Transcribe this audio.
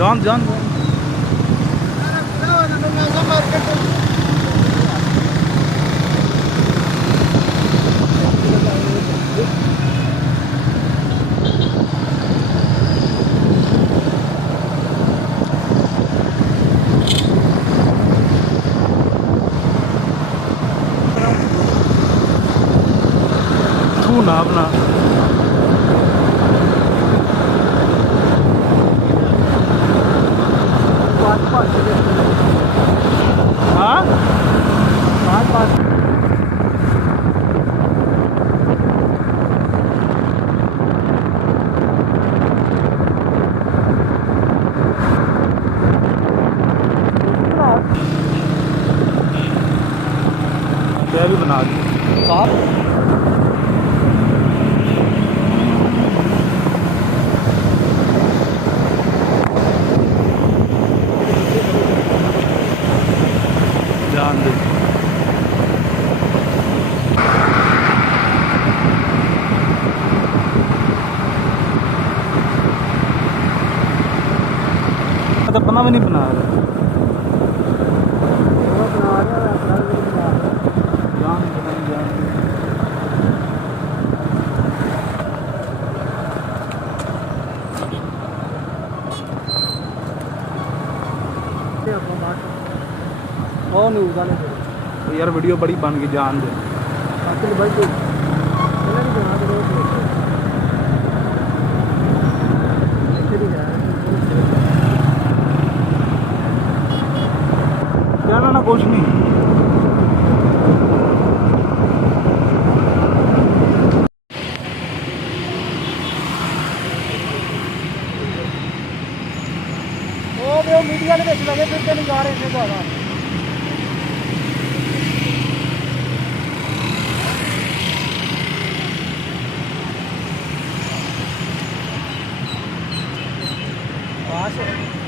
जान जान तू ना अपना हाँ क्या भी बना दी जान दे तो अपना भी नहीं बना रहे जान और न्यूज़ वाले तो यार वीडियो बड़ी बन गई जान दे असल भाई तो ਇਹਨਾਂ ਦੀ ਜਨਾਬ ਰੋਕ ਇੱਥੇ ਦੀ ਜਾ कहना ना कुछ नहीं ਉਹ ਮੀਡੀਆ ਦੇ ਵਿੱਚ ਲਗੇ ਫਿਰਦੇ ਨਹੀਂ ਜਾ ਰਹੇ ਇੰਨੇ ਜ਼ਿਆਦਾ पास